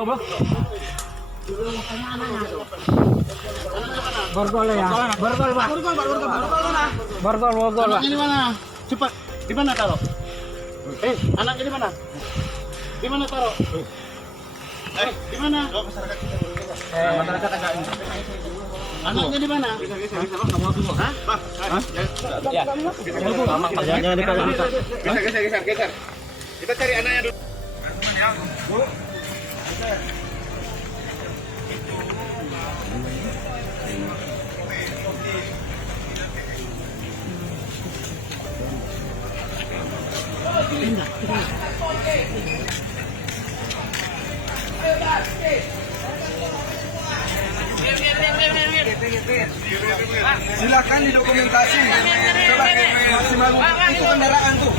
Apa? Borgol ya. Borgol, Pak. Borgol, Pak. Anaknya di mana? Cepat. Di mana taruh? Anaknya di mana? Di mana taruh? Di mana? Masyarakat agak ini. Anaknya di mana? Hah? Ya. Jangan dipegang. Geser. Kita cari anaknya dulu. Silakan didokumentasi. Coba maksimal itu kendaraan tuh.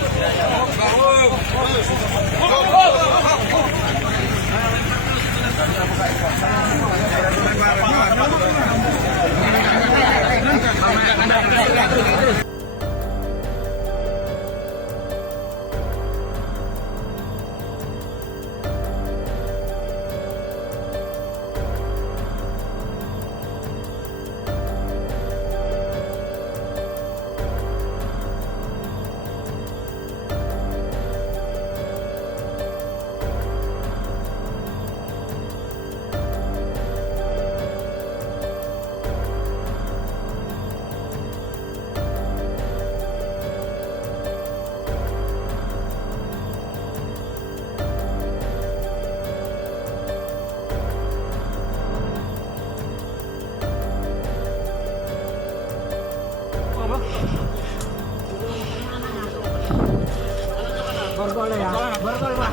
Borgol ya. Borgol, Pak.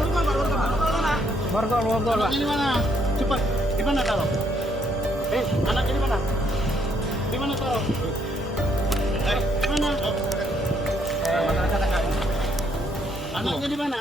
Borgol, Pak. Anaknya di mana? Cepat. Di mana taruh? Anaknya di mana? Di mana taruh? Di mana? Masyarakat agak ini. Anaknya di mana?